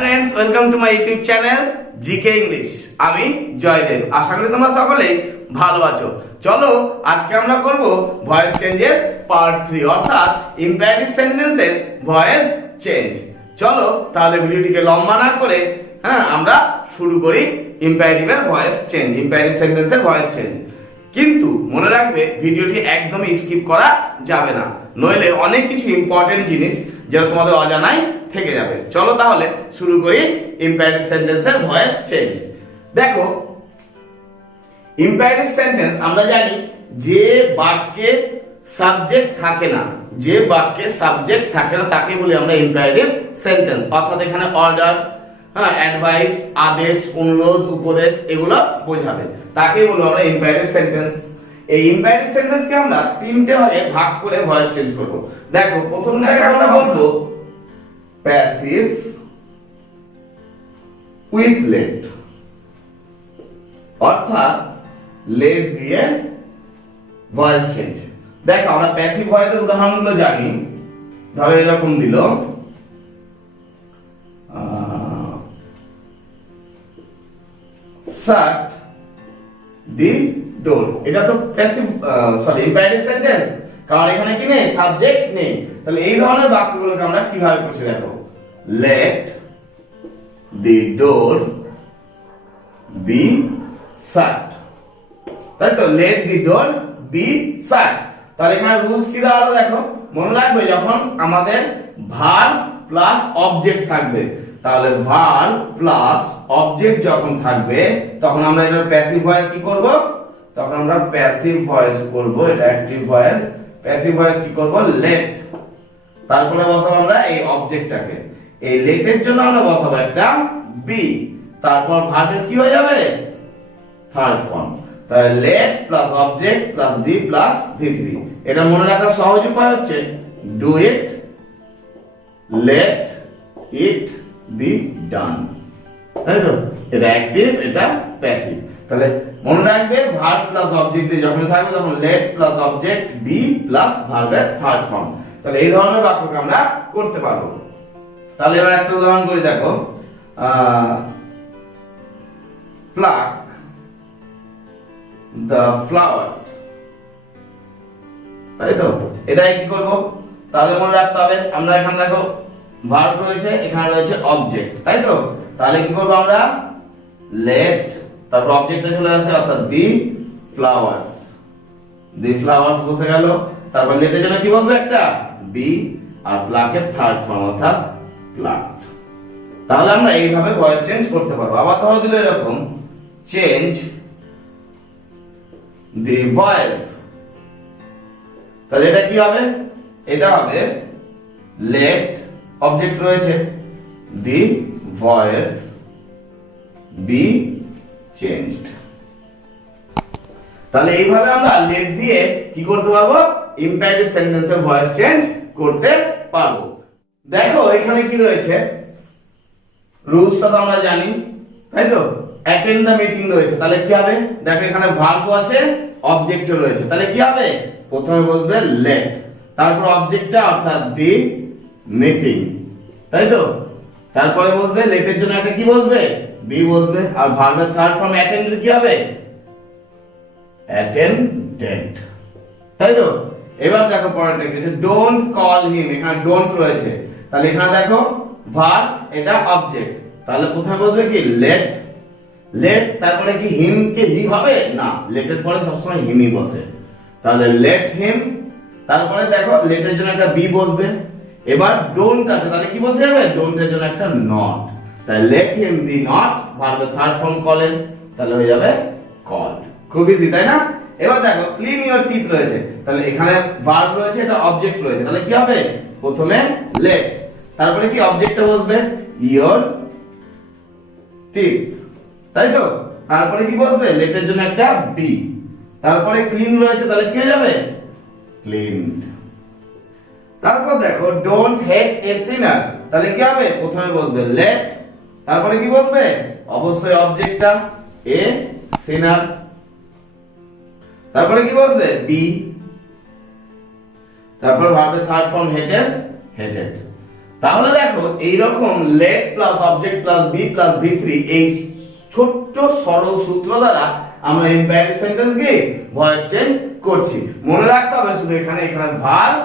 Friends welcome to my YouTube channel GK English. আমি জয়দেব। আশা করি তোমরা সকলেই ভালো আছো। চলো আজকে আমরা করব ভয়েস চেঞ্জের পার্ট 3 অর্থাৎ ইম্পারেটিভ সেন্টেন্সের ভয়েস চেঞ্জ। চলো তাহলে ভিডিওটিকে লম্বা না করে আমরা শুরু করি ইম্পারেটিভের ভয়েস চেঞ্জ, ইম্পারেটিভ সেন্টেন্সের ভয়েস চেঞ্জ। কিন্তু মনে রাখবে ভিডিওটি একদমই স্কিপ করা যাবে না, নইলে অনেক কিছু ইম্পর্টেন্ট জিনিস যেটা তোমাদের অজানাই থেকে যাবে। চলো তাহলে শুরু করি ইম্পারেটিভ সেন্টেন্সের ভয়েস চেঞ্জ। দেখো ইম্পারেটিভ সেন্টেন্স আমরা জানি যে বাক্যে সাবজেক্ট থাকে না, যে বাক্যে সাবজেক্ট থাকে না তাকে বলি আমরা ইম্পারেটিভ সেন্টেন্স। অর্থাৎ এখানে অর্ডার, অ্যাডভাইস, আদেশ, অনুরোধ, উপদেশ এগুলো বোঝাবে, তাকে বলবো আমরা ইম্পারেটিভ সেন্টেন্স। এই ইম্পারেটিভ সেন্টেন্সকে আমরা তিনটে ভাগে ভাগ করে ভয়েস চেঞ্জ করব। দেখো প্রথমটাকে আমরা বলবো প্যাসিভ উইথ লেট, অর্থাৎ লেট দিয়ে ভয়েস চেঞ্জ। দেখো আমরা প্যাসিভ ভয়েসের উদাহরণগুলো জানি। ধরো এরকম দিল shut the door, এটা তো প্যাসিভ ইম্পারেটিভ সেন্টেন্স, কারণ এখানে কি নেই, সাবজেক্ট নেই। তাহলে এই ধরনের বাক্যগুলোকে আমরা কিভাবে করছি দেখো, let the door be shut, তাই তো let the door be shut। তাহলে এখানে রুলস কি দাঁড়ালো দেখো, মনে রাখবে যখন আমাদের ভার্ব প্লাস অবজেক্ট থাকবে, তাহলে ভার্ব প্লাস অবজেক্ট যখন থাকবে তখন আমরা এটার প্যাসিভ ভয়েস কি করব, তখন আমরা প্যাসিভ ভয়েস করব। এটা অ্যাক্টিভ ভয়েস, প্যাসিভ ভয়েস কি করব, লেট, তারপরে বসাবো আমরা এই অবজেক্টটাকে, এই লেটের জন্য আমরা বসাবো একটা বি, তারপর ভার্বের কি হয়ে যাবে, থার্ড ফর্ম। তাহলে let plus object plus B plus ভি3। এটা মনে রাখার সহজ উপায় হচ্ছে do it, let it be done, তাই তো? এটা অ্যাক্টিভ, এটা প্যাসিভ। তাহলে মনে রাখবে ভার্ব প্লাস অবজেক্ট দিয়ে যখন থাকবে তখন let plus object B plus ভার্বের থার্ড ফর্ম। তাহলে এই ধরনের বাক্যকে আমরা করতে পারবো। তাহলে এবার একটা উদাহরণ করি দেখো, প্লাক দ্য ফ্লাওয়ার্স, তাই তো? এটা কি করব, তাহলে মনে রাখতে হবে আমরা এখানে দেখো ভার্ব রয়েছে, এখানে রয়েছে অবজেক্ট, তাই তো? তাহলে কি করব আমরা, লেট, তারপর অবজেক্টে চলে আসে অর্থাৎ দি ফ্লাওয়ার্স, দি ফ্লাওয়ার্স বসে গেল, তারপর লেটের জন্য কি বসবে একটা বি, আর প্লাকের থার্ড ফর্ম অর্থাৎ প্লাক। তাহলে আমরা এইভাবে ভয়েস চেঞ্জ করতে পারবো। আবার ধরো দিলে এরকম চেঞ্জ দি ভয়েস, তাহলে এটা কি হবে, এটা হবে লেট, অবজেক্ট রয়েছে, দি ভয়েস বি চেঞ্জড। তাহলে এইভাবে আমরা লেট দিয়ে কি করতে পারবো, ইম্পারেটিভ সেন্টেন্সের ভয়েস চেঞ্জ করতে পারবো। দেখো এখানে কি রয়েছে, রুলসটা তো আমরা জানি, তাই তো? অ্যাটেন্ড দ্য মিটিং রয়েছে, তাহলে কি হবে দেখো এখানে ভার্বও আছে, অবজেক্টও রয়েছে, তাহলে কি হবে, প্রথমে বসবে লেট, তারপর অবজেক্টটা অর্থাৎ দি মিটিং, তাই তো? তারপরে বসবে লেটের জন্য একটা কি বসবে, বি বসবে, আর ভার্বের থার্ড ফর্ম অ্যাটেন্ডেড কি হবে, অ্যাটেন্ডেড, তাই তো? এবার দেখো পরেরটা কি, ডোন্ট কল হিম, এখানে ডোন্ট রয়েছে, তাহলে এখানে দেখো ভার্ব, এটা অবজেক্ট, তাহলে প্রথমে বসবে কি লেট, লেট, তারপরে কি হিম কে হি হবে না, লেটের পরে সবসময় হিমই বসে, তাহলে লেট হিম, তারপরে দেখো লেটের জন্য একটা বি বসবে। এবার ডোন্ট আছে, তাহলে কি বসে যাবে, ডোন্টের জন্য একটা নট, তাহলে লেট হিম বি নট, ভার্বের থার্ড ফর্ম কলের, তাহলে হয়ে যাবে কল্ড। খুব ইজি, তাই না? এবার দেখো ক্লিন ইওর টিথ রয়েছে, তাহলে এখানে ভার্ব রয়েছে, এটা অবজেক্ট রয়েছে, তাহলে কি হবে, প্রথমে লেট, তারপরে কি অবজেক্টটা বসবে ইওর টিথ, তাই তো? তারপরে কি বসবে, লেটের জন্য একটা বি, তারপরে ক্লিন রয়েছে, তাহলে কি হয়ে যাবে ক্লিনড। তারপর দেখো ডোন্ট হেট এ সিনার, তাহলে কি হবে, প্রথমে বসবে লেট, তারপরে কি বসবে, অবশ্যই অবজেক্টটা এ সিনার, তারপরে কি বসবে বি, তারপর ভার্বের থার্ড ফর্ম হেটেড, হেটেড। তাহলে দেখো এইরকম let plus object plus B plus ভি3 এই ছোট্ট সরল সূত্র দ্বারা আমরা ইম্পারেটিভ সেন্টেন্স কে ভয়েস চেঞ্জ করছি। মনে রাখতে হবে শুধু এখানে ভার্ব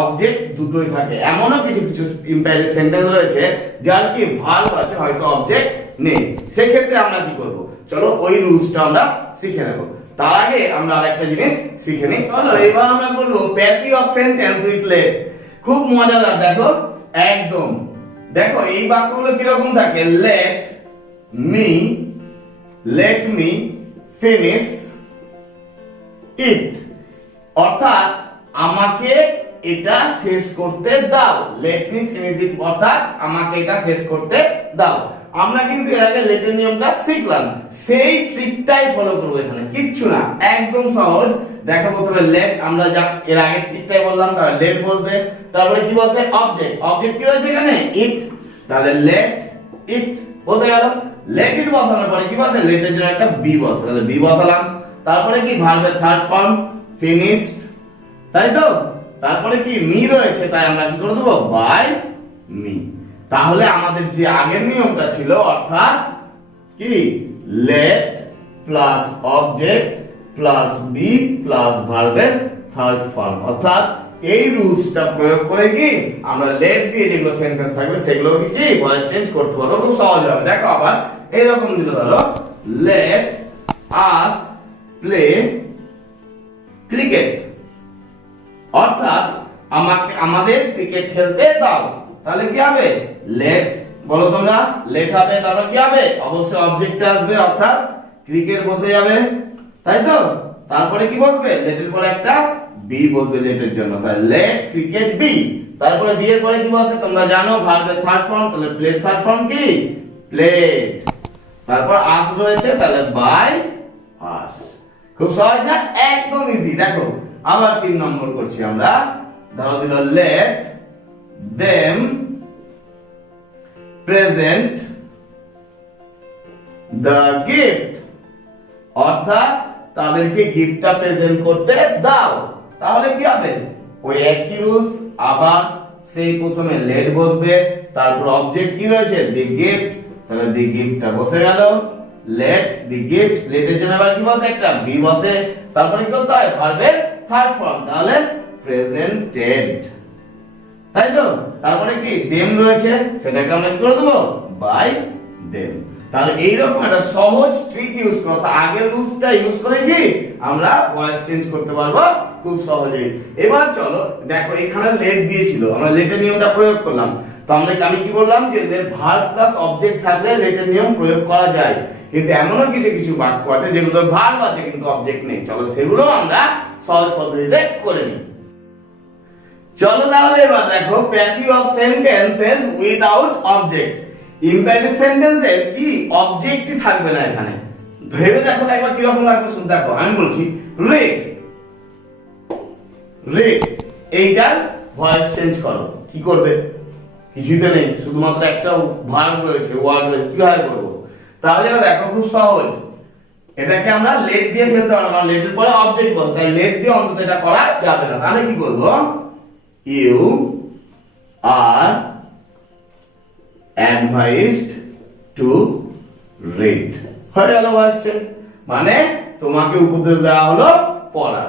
অবজেক্ট দুটোই থাকে। এমনও কিছু কিছু ইম্পারেটিভ সেন্টেন্স রয়েছে যার কি ভার্ব আছে হয়তো অবজেক্ট নেই, সেক্ষেত্রে আমরা কি করব, চলো ওই রুলসটা আমরা শিখে নেব। তার আগে আমরা আরেকটা জিনিস শিখে নিই। চলো এবার আমরা বলবো passive of sentence with let. খুব মজাদার, দেখো একদম দেখো এই বাক্যগুলো কিরকম থাকে, লেট মি ফিনিশ ইট, অর্থাৎ আমাকে এটা শেষ করতে দাও। লেট মি ফিনিশ ইট অর্থাৎ আমাকে এটা শেষ করতে দাও। আমরা কিন্তু এর আগে লেটের নিয়মটা শিখলাম, সেই ট্রিকটাই ফলো করব এখানে, কিচ্ছু না, একদম সহজ। দেখো প্রথমে লেট, আমরা যা এর আগে ট্রিকটাই বললাম, তাহলে লেট বসবে, তারপরে কি বসে অবজেক্ট, অবজেক্ট কি হয়েছে এখানে ইট, তাহলে লেট ইট বসে গেল। লেট ইট বসানোর পরে কি বসে, লেটের জন্য একটা বি বসে, তাহলে বি বসালাম। তারপরে কি ভার্বের থার্ড ফর্ম ফিনিশড, তাই তো। তারপরে কি মি রয়েছে, তাই আমরা কি করে দেবো বাই মি। তাহলে আমাদের যে আগের নিয়মটা ছিল, অর্থাৎ কি let plus object plus B plus ভার্বের থার্ড ফর্ম, অর্থাৎ এই রুলসটা প্রয়োগ করে কি আমরা লেট দিয়ে যেগুলো সেন্টেন্স থাকবে সেগুলো কি ভয়েস চেঞ্জ করতে পারবো খুব সহজ হবে। দেখো আবার এইরকম দিল, ধরো লেট আস প্লে ক্রিকেট, অর্থাৎ আমাদের ক্রিকেট খেলতে দাও। তাহলে কি হবে, লেট বলো তোমরা, লেট হবে, তারপর কি হবে অবশ্যই অবজেক্ট আসবে, অর্থাৎ ক্রিকেট বসে যাবে, তাই তো। তারপরে কি বসবে, লেটের পরে একটা বি বসবে লেটের জন্য, তাহলে লেট ক্রিকেট বি। তারপরে বি এর পরে কি বসে তোমরা জানো, ভার্বের থার্ড ফর্ম, তাহলে প্লেট থার্ড ফর্ম কি প্লেট। তারপর আস রয়েছে, তাহলে বাই আস। খুব সহজ না, একদম ইজি। দেখো আবার 3 নম্বর করছি আমরা, ধরো দিল let them present the gift, অর্থাৎ তাদেরকে গিফটটা প্রেজেন্ট করতে দাও। তাহলে কি হবে, ওই একই রুলস, আবার সেই প্রথমে লেট বসবে, তারপর অবজেক্ট কি রয়েছে দি গিফট, তাহলে দি গিফটটা বসে গেল, লেট দি গিফট, লেটের জন্য আবার কি বসে একটা বি বসে, তারপরে কি করতে হয় ভার্বের থার্ড ফর্ম, তাহলে প্রেজেন্টেড, তাই তো। তারপরে কি দেম রয়েছে, সেটাকে আমরা কি করে দেবো বাই দেম। তাহলে এইরকম একটা সহজ ট্রিক ইউজ করো, আগের রুলসটা ইউজ করে কি আমরা ভয়েস চেঞ্জ করতে পারবো খুব সহজেই। এবার চলো দেখো এখানে লেট দিয়েছিল, আমরা লেটের নিয়মটা প্রয়োগ করলাম। তো আমি কি বললাম যে ভার্ব প্লাস অবজেক্ট থাকলে লেটের নিয়ম প্রয়োগ করা যায়, কিন্তু এমনও কিছু কিছু বাক্য আছে যেগুলো ভার্ব আছে কিন্তু অবজেক্ট নেই। চলো সেগুলো আমরা সহজ পদ্ধতিতে করে নিই। চলো তাহলে এবার দেখো passive of sentences without object. Imperative সেন্টেন্সের কি অবজেক্টই থাকবে না এখানে, ভেবে দেখো একবার কি রকম লাগবে। শুন দেখো আমি বলছি রেড, রেড এইটার ভয়েস চেঞ্জ করো, কি করবে, কিছুই তো নেই, শুধুমাত্র একটা ভার্ব রয়েছে, ওয়ার্ড রয়েছে, কিভাবে করবো। তাহলে দেখো খুব সহজ, এটাকে আমরা লেট দিয়ে ফেলতে পারবো, কারণ লেটের পরে অবজেক্ট বলতে, তাই লেট দিয়ে অন্তত এটা করা যাবে না। তাহলে কি করবো, you are advised to read, হয়ে গেল ভয়েস চেঞ্জ, মানে তোমাকে উপদেশ দেওয়া হলো পড়া।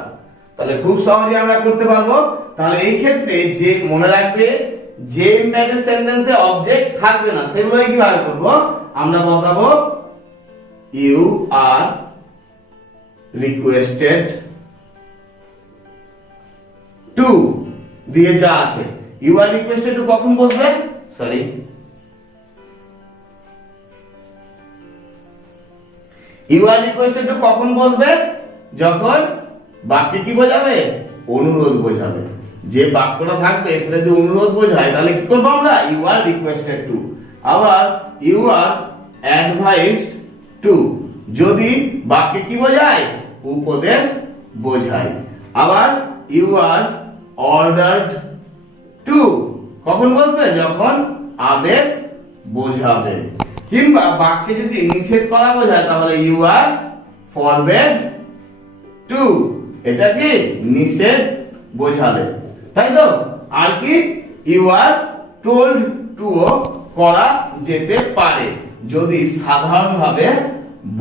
তাহলে খুব সহজে আমরা করতে পারবো। তাহলে এই ক্ষেত্রে যে মনে রাখবে যে ইম্পারেটিভ সেন্টেন্সে অবজেক্ট থাকবে না সেগুলো কিভাবে করব, আমরা বসাবো ইউ আর রিকোয়েস্টেড টু দিয়ে যা আছে, ইউ আর রিকোয়েস্টেড টু কখন বসবে, sorry you are requested to কখন বসবে, যখন বাক্যে কি বোঝাবে অনুরোধ বোঝাবে। যে বাক্যটা থাকবে সেটা যদি অনুরোধ বোঝায় তাহলে কি করব আমরা ইউ আর রিকোয়েস্টেড টু। আবার ইউ আর অ্যাডভাইসড টু যদি বাক্যে কি বোঝায় উপদেশ বোঝায়। আবার ইউ আর অর্ডারড টু কখন বলবে যখন আদেশ বোঝাবে। কিংবা বাক্যে যদি নিষেধ করা বোঝায় তাহলে ইউ আর ফরবেড টু, এটা কি নিষেধ বোঝাবে, তাই তো। আর কি ইউ আর টোল্ড টুও করা যেতে পারে যদি সাধারণভাবে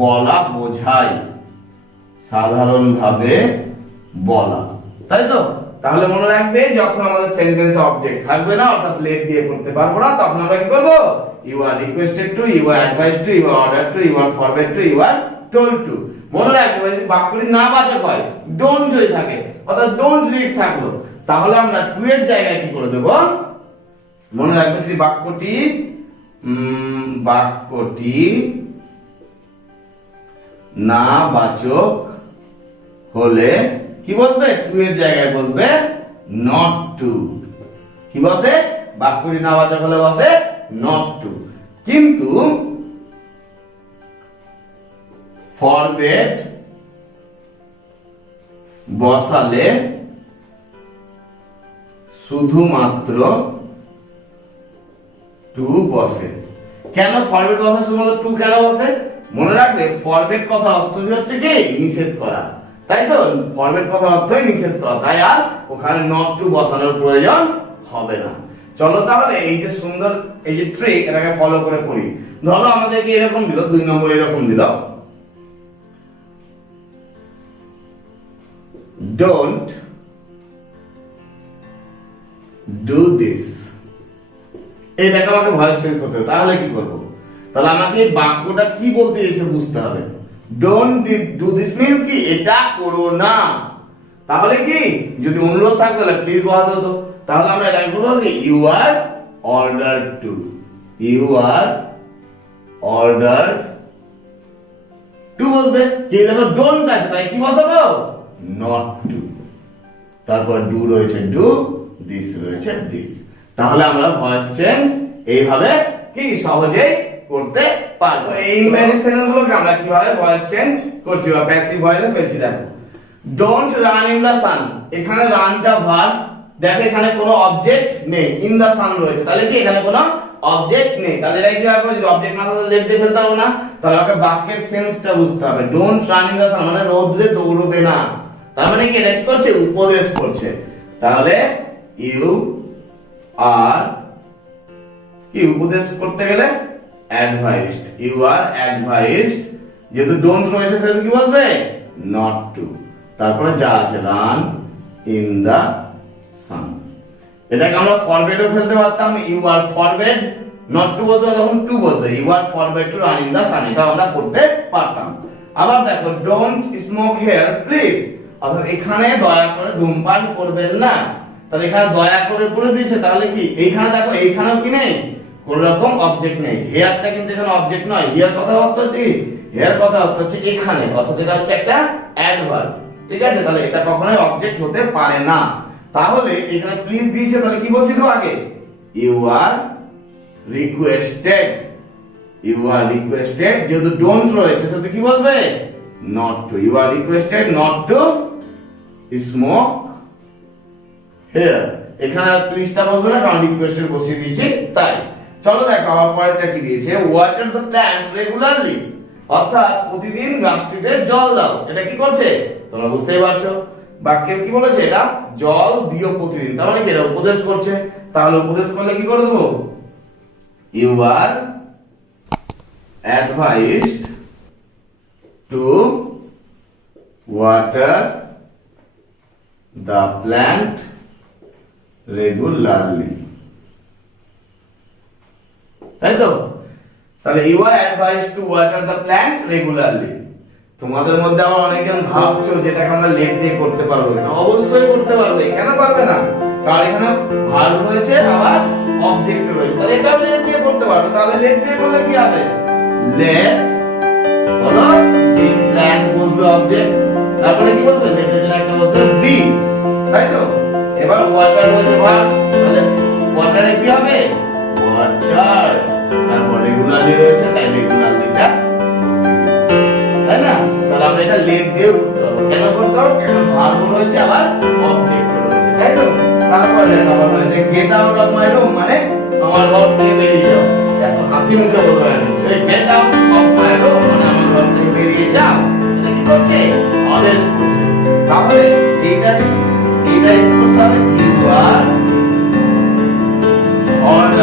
বলা বোঝায়, সাধারণভাবে বলা, তাই তো? তাহলে মনে রাখবে যখন আমাদের সেন্টেন্সে অবজেক্ট থাকবে না, অর্থাৎ লেট দিয়ে করতে পারবো না, তখন আমরা কি করব? You are requested to, you are advised to, you are order to, you are forward to, you are told to. মনে রাখবে যদি বাক্যটি না বাচক হয়, ডোন্ট যদি থাকে, অর্থাৎ ডোন্ট রিড থাকলো, তাহলে আমরা টু এর জায়গায় কি করে দেব? মনে রাখবে যদি বাক্যটি না বাচক হলে কি বলবে? টু এর জায়গায় বলবে নট টু। কি বসে? বাক্যটি না বাচক হলে বসে নট টু। কিন্তু ফরবেড বসালে শুধুমাত্র টু বসে। কেন ফরবেড বসে শুধুমাত্র টু কেন বসে? মনে রাখবে ফরবেড কথার অর্থ হচ্ছে কি? নিষেধ করা, তাই তো? ফরবেড কথার অর্থই নিষেধ করা, তাই আর ওখানে নট টু বসানোর প্রয়োজন হবে না। চলো তাহলে এই যে সুন্দর এই যে ট্রিক, এটাকে ফলো করে করি। ধরো আমাদেরকে এরকম দিল, 2 নম্বর এরকম দিল, ডোন্ট ডু দিস। এইটাকে আমাকে ভয়েস চেঞ্জ করতে হবে, তাহলে কি করব? তাহলে আমাকে বাক্যটা কি বলতে চাইছে বুঝতে হবে। ডোন্ট ডু দিস মিন্স কি? এটা করো না। তাহলে কি যদি অনুরোধ থাকতো তাহলে প্লিজ বলা হতো, তাহলে আমরা এটা করব কি? You are ordered to, you are ordered to বলবে। কি দেখো ডোন্ট আছে, তাই কি বসাবো? Not to. তারপর ডু রয়েছে ডু, দিস রয়েছে দিস। তাহলে আমরা ভয়েস চেঞ্জ এইভাবে কি সহজেই করতে পারবো। এই ইম্প্যারেটিভ সেন্টেন্সগুলোকে আমরা কিভাবে ভয়েস চেঞ্জ করছি বা প্যাসিভ ভয়েসে ফেলছি দেখো। ডোন্ট রান ইন দা সান, এখানে রানটা ভার্ব, দেখো এখানে কোনো অবজেক্ট নেই, ইন দা সান রয়েছে, তাহলে কি এখানে কোনো অবজেক্ট নেই। তাহলে এটা কি হবে? যদি অবজেক্ট না থাকলে লেট দিয়ে ফেলতে পারবো না, তাহলে আমাকে বাক্যের সেন্সটা বুঝতে হবে। ডোন্ট রান ইন দা সান মানে রোদে দৌড়বে না, তার মানে কি এটা কি করছে? উপদেশ করছে। তাহলে ইউ আর কি উপদেশ করতে গেলে অ্যাডভাইসড, ইউ আর অ্যাডভাইসড। যেহেতু ডোন্ট রয়েছে সেহেতু কি বলবে? Not to. তারপরে যা আছে রান ইন দা সান, এটাকে আমরা ফরওয়ার্ডও ফেলতে পারতাম, you are forward not to বলতে তখন টু বলতে, you are forward to run in the sun, এটা আমরা করতে পারতাম। আবার দেখো ডোন্ট স্মোক হিয়ার প্লিজ, অর্থাৎ এখানে দয়া করে ধূমপান করবেন না। তাহলে এখানে দয়া করে বলে দিয়েছে, তাহলে কি এইখানে দেখো এইখানেও কি নেই? কোন রকম অবজেক্ট নেই। হেয়ারটা কিন্তু এখানে অবজেক্ট নয়, হেয়ার কথা অর্থ হচ্ছে কি? হেয়ার কথা অর্থ হচ্ছে এখানে, অর্থাৎ এটা হচ্ছে একটা অ্যাডভার্ব, ঠিক আছে? তাহলে এটা কখনোই অবজেক্ট হতে পারে না। তাহলে এখানে প্লিজ দিয়েছে, তাহলে কি বসিয়ে দেবো আগে? You are requested, you are requested. যেহেতু ডোন্ট রয়েছে সেহেতু কি বলবে? Not to. You are requested not to smoke here. এখানে আর প্লিজটা বসবে না, কারণ রিকোয়েস্টেড বসিয়ে দিয়েছি তাই। চলো দেখো আবার পরেরটা কি দিয়েছে, ওয়াটার দ্য প্ল্যান্টস রেগুলারলি, অর্থাৎ প্রতিদিন গাছটিতে জল দাও। এটা কি করছে তোমরা বুঝতেই পারছো, বাক্যে কি বলেছে? এটা জল দিও প্রতিদিন, তার মানে কি এটা উপদেশ করছে। তাহলে উপদেশ করলে কি করে দেবো? You are advised to water the plant regularly, তাই তো? তাহলে you are advised to water the plant regularly. তোমাদের মধ্যে আবার অনেকজন ভাবছো যেটাকে আমরা লেট দিয়ে করতে পারবো না। অবশ্যই করতে পারবো, কেন পারবে না? কারণ এখানে ভার্ব রয়েছে আবার অবজেক্ট রয়েছে, তাহলে এটাও লেট দিয়ে করতে পারবে। তাহলে লেট দিয়ে করলে কি হবে? লেট বলো দি প্ল্যান্ট বসবে অবজেক্ট, তারপরে কি বসবে? লেটের জন্য একটা বসবে বি, তাই তো? এবার ওয়াটার রয়েছে ভার্ব, তাহলে ওয়াটারে কি হবে? ওয়াটার। তারপর রেগুলারলি রয়েছে, তাই রেগুলারলিটা বসিয়ে দিলাম, তাই না? তাহলে আমরা এটা লেট দিয়ে করতে পারবো। কেন করতে পারবো? কারণ ভার্ব রয়েছে আবার অবজেক্ট রয়েছে, তাই তো? তারপরে দেখো আবার রয়েছে get out of my room, মানে আমার ঘর থেকে বেরিয়ে যাও। এত হাসি মুখে বলবো না নিশ্চয়ই, get out of my room মানে আমার ঘর থেকে বেরিয়ে যাও। এটা কি করছে? আদেশ করছে। তাহলে এইটা কি করতে হবে? ইউ আর অর্ডার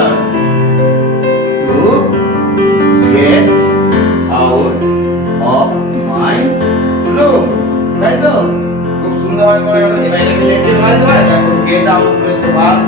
আছে ভার্ব,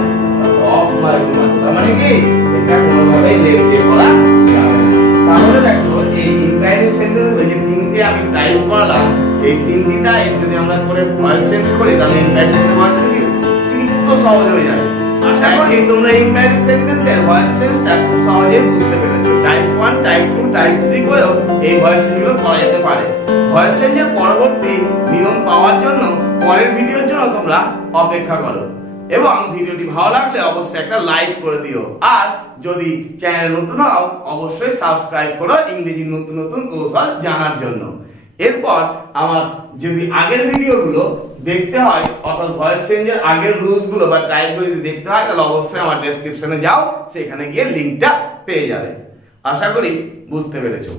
অফ মাই রুম আছে, তার মানে কি এটা কোনোভাবেই লেট দিয়ে করা যাবে না। তাহলে দেখো এই ইম্পারেটিভ সেন্টেন্সগুলো যে তিনটে আমি টাইপ করলাম, এই তিনটি টাইপ যদি আমরা করে ভয়েস চেঞ্জ করি তাহলে ইম্পারেটিভ সেন্টেন্স কি অতিরিক্ত সহজ হয়ে যায়। আশা করি তোমরা ইম্পারেটিভ সেন্টেন্সের ভয়েস চেঞ্জটা খুব সহজেই বুঝতে পেরেছো। টাইপ 1, টাইপ 2, টাইপ 3 করেও এই ভয়েস চেঞ্জগুলো করা যেতে পারে। ভয়েস চেঞ্জের পরবর্তী নিয়ম পাওয়ার জন্য পরের ভিডিওর জন্য তোমরা অপেক্ষা করো এবং ভিডিওটি ভালো লাগলে অবশ্যই একটা লাইক করে দিও। আর যদি চ্যানেল নতুন হও অবশ্যই সাবস্ক্রাইব করো ইংরেজি নতুন নতুন কৌশল জানার জন্য। এরপর আমার যদি আগের ভিডিওগুলো দেখতে হয় অর্থাৎ ভয়েস চেঞ্জের আগের রুলস গুলো বা টাইপগুলো যদি দেখতে হয় তাহলে অবশ্যই আমার ডেসক্রিপশনে যাও, সেখানে গিয়ে লিংকটা পেয়ে যাবে। আশা করি বুঝতে পেরেছো।